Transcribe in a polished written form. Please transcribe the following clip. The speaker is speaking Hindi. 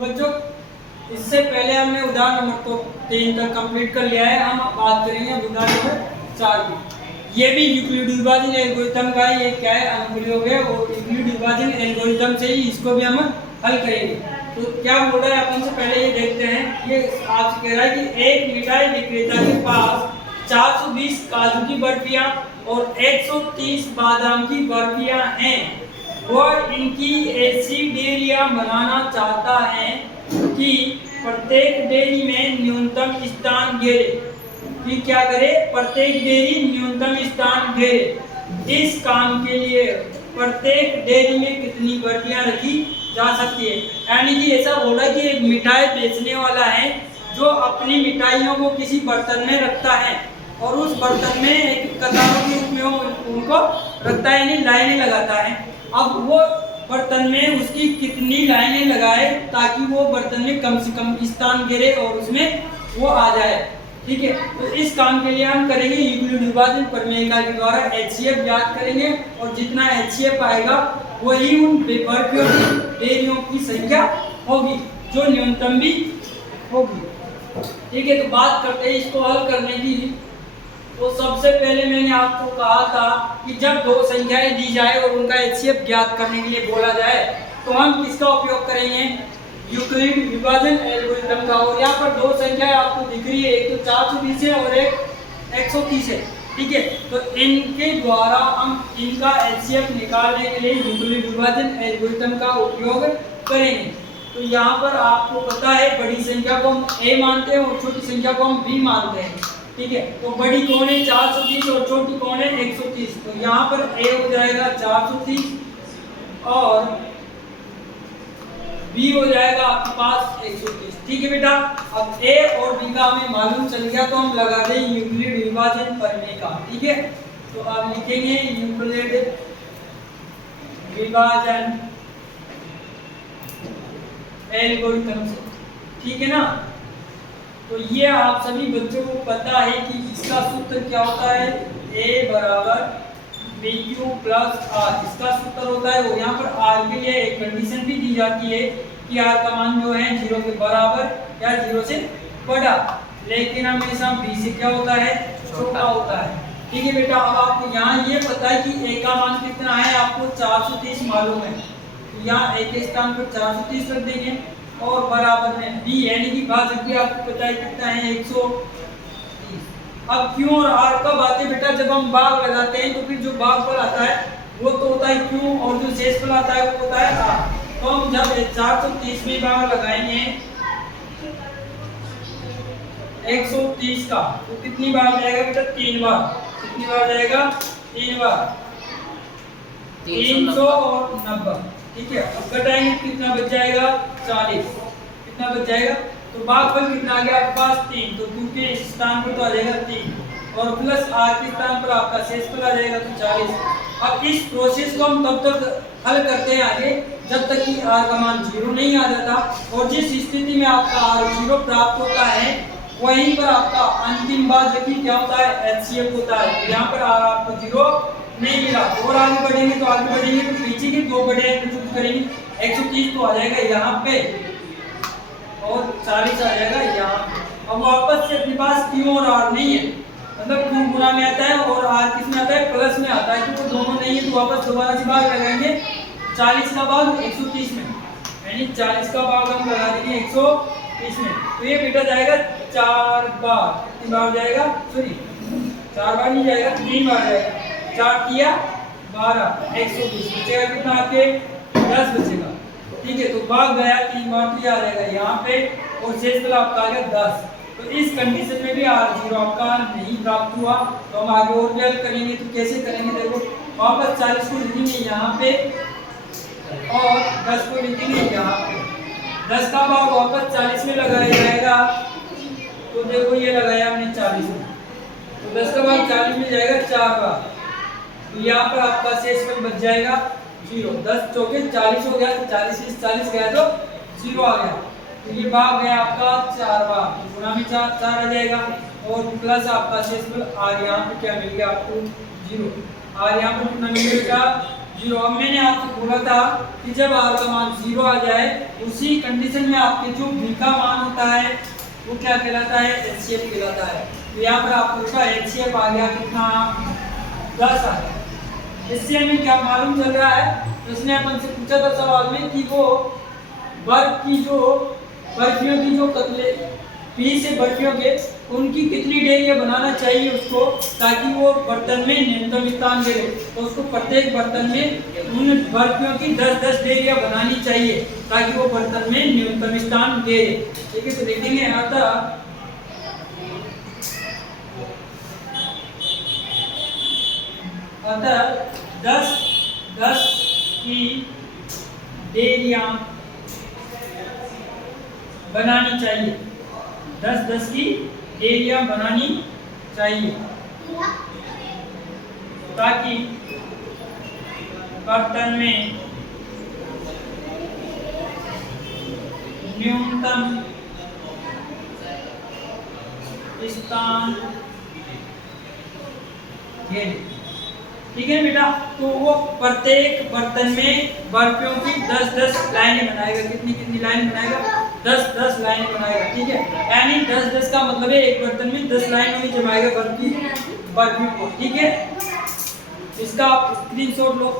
बच्चों इससे पहले हमने उदाहरण नंबर तो 3 तक कंप्लीट कर लिया है। हम बात करेंगे उदाहरण नंबर 4 की। ये भी यूक्लिड विभाजन एल्गोरिथम का ही एक क्या है अनुप्रयोग है और यूक्लिड विभाजन एल्गोरिथम से ही इसको भी हम हल करेंगे। तो क्या बोल रहा है अपन से पहले ये देखते हैं। ये आपसे कह रहा है कि एक मिठाई विक्रेता के पास 420 काजू की बर्फियां और 130 बादाम की बर्फियां हैं। वह इनकी ऐसी डेयरियां बनाना चाहता है कि प्रत्येक डेयरी में न्यूनतम स्थान घेरे। कि क्या करे? प्रत्येक डेयरी न्यूनतम स्थान घेरे। इस काम के लिए प्रत्येक डेयरी में कितनी बर्फियां रखी जा सकती है? यानी कि ऐसा बोला कि एक मिठाई बेचने वाला है जो अपनी मिठाइयों को किसी बर्तन में रखता है और उस बर्तन में एक कतारों के रूप में उनको रखता है, यानी लाइनें लगाता है। अब वो बर्तन में उसकी कितनी लाइनें लगाए ताकि वो बर्तन में कम से कम स्थान घेरे और उसमें वो आ जाए। ठीक है, तो इस काम के लिए हम करेंगे यूक्लिड विभाजन प्रमेय के द्वारा HCF ज्ञात करेंगे और जितना HCF आएगा वही उन बर्फियों की डेयरियों की संख्या होगी जो न्यूनतम भी होगी। ठीक है, तो बात करते हैं इसको हल करने की। तो सबसे पहले मैंने आपको कहा था कि जब दो संख्याएं दी जाए और उनका HCF ज्ञात करने के लिए बोला जाए तो हम किसका उपयोग करेंगे? यूक्लिड विभाजन एल्गोरिथम का। और यहाँ पर दो संख्याएं आपको दिख रही है, एक तो 420 है और एक 130 है। ठीक है, तो इनके द्वारा हम इनका HCF निकालने के लिए यूक्लिड विभाजन एल्गोरिथम का उपयोग करेंगे। तो यहाँ पर आपको पता है बड़ी संख्या को हम A मानते हैं और छोटी संख्या को हम B मानते हैं। ठीक है, तो बड़ी कौन है? 430 और छोटी कौन है? 130। तो यहाँ पर A हो जाएगा 430 और B हो जाएगा आपके पास 130। ठीक है बेटा, अब A और B का हमें मालूम चल गया तो हम लगा दें यूक्लिड विभाजन प्रमेय का। ठीक है, तो आप लिखेंगे यूक्लिड विभाजन एल्गोरिथम से। ठीक है ना, तो ये आप सभी बच्चों को पता है कि इसका सूत्र क्या होता है? A बराबर BQ प्लस R इसका सूत्र होता है। और यहाँ पर R के लिए एक कंडीशन भी दी जाती है कि R का मान जो है 0 के बराबर या 0 से बड़ा, लेकिन हमेशा B से क्या होता है? छोटा होता है। ठीक है बेटा, अब आपको यहाँ ये पता है कि A का मान कितना है, आपको 430 मालूम है। तो यहाँ A के स्थान पर 430 रख देंगे और बराबर में B यानी कि भाजक भी आपको पता है कितना है? 130। अब Q और R कब आते हैं बेटा? जब हम भाग लगाते हैं तो फिर जो भागफल आता है वो तो होता है Q और जो शेषफल आता है वो होता है R। तो हम जब 430 में भाग लगाएंगे 130 का तो कितनी बार जाएगा बेटा? 3 बार। कितनी बार जाएगा? 3 बार। 390। ठीक है, अब घटाएंगे कितना बच जाएगा? 40। कितना बच जाएगा? तो भागफल कितना आ गया आपके पास? 3। तो Q के स्थान पर तो आ जाएगा 3 और प्लस R के स्थान पर आपका शेषफल आ जाएगा तो 40। अब इस प्रोसेस को हम तब तक हल करते हैं आगे जब तक कि R का मान 0 नहीं आ जाता। और जिस स्थिति में आपका R 0 प्राप्त होता है वहीं पर आपका अंतिम भाजक क्या होता है? HCF होता है। तो यहाँ पर R आपको 0 नहीं मिला और आगे बढ़ेंगे तो पीछे के दो बड़े अंक चूज करेंगे। 130 तो आ जाएगा यहाँ पे और 40 आ जाएगा यहाँ पे। अब वापस से अपने पास Q और R नहीं है, मतलब Q गुना में आता है और R किस में आता है? प्लस में आता है। क्योंकि दोनों नहीं है तो वापस दोबारा से भाग लगाएंगे 40 का भाग 130 में, यानी 40 का भाग हम लगा देंगे 130 में। तो ये बेटा जाएगा 4 बार। कितनी बार जाएगा? सॉरी 4 बार नहीं जाएगा, 3 बार जाएगा। 4 किया 12, 120 बचेगा कितना? आपके 10 बचेगा। ठीक है, तो भाग गया 3 बार तो ये आ जाएगा यहाँ पे और शेषफल आपका आ गया 10। तो इस कंडीशन में भी R 0 आपका नहीं प्राप्त हुआ। तो हम आगे और भी हल करेंगे। तो कैसे करेंगे? देखो, वापस 40 को लिखेंगे यहाँ पे और 10 को लिखेंगे यहाँ पे। 10 का भाग वापस 40 में लगाया जाएगा। तो देखो ये लगाया हमने 40 में, तो 10 का भाग 40 में जाएगा 4 बार। तो यहाँ पर आपका शेषफल बच जाएगा 0। 10 चौके 40 हो गया, 40 से 40 गया तो 0 आ गया। तो ये भाग गया आपका 4 बार, गुना में 4 आ जाएगा और प्लस आपका शेषफल R यहाँ पे क्या मिल गया आपको? 0। R यहाँ पर कितना मिलेगा? जीरो। अब मैंने आपको बोला था कि जब आर का मान 0 आ जाए उसी कंडीशन में आपके जो बी का मान होता है वो क्या कहलाता है, एचसीएफ कहलाता है। तो यहाँ पर आपको उसका एचसीएफ आ गया कितना, 10 आ गया। इससे हमें क्या मालूम चल रहा है, तो इसने अपन से पूछा था सवाल में कि वो बर्फ की जो बर्फियों की जो कतले पी से बर्फियों के उनकी कितनी डेरियाँ बनाना चाहिए उसको, ताकि वो बर्तन में न्यूनतम स्थान दे। तो उसको प्रत्येक बर्तन में उन बर्फियों की 10-10 डेरियाँ बनानी चाहिए ताकि वो बर्तन में न्यूनतम स्थान दे। ठीक है, तो देखेंगे अतः 10-10 की डेरियाँ बनानी चाहिए, 10-10 की डेरियाँ बनानी चाहिए ताकि बर्तन में न्यूनतम स्थान ये। ठीक है बेटा, तो वो प्रत्येक बर्तन में बर्फियों की 10-10 लाइनें बनाएगा। कितनी कितनी लाइन बनाएगा, 10-10 लाइनें बनाएगा। ठीक है, यानी 10-10 का मतलब है एक बर्तन में 10 लाइनों में जमाएगा बर्फियों को। ठीक है, इसका आप स्क्रीनशॉट लो।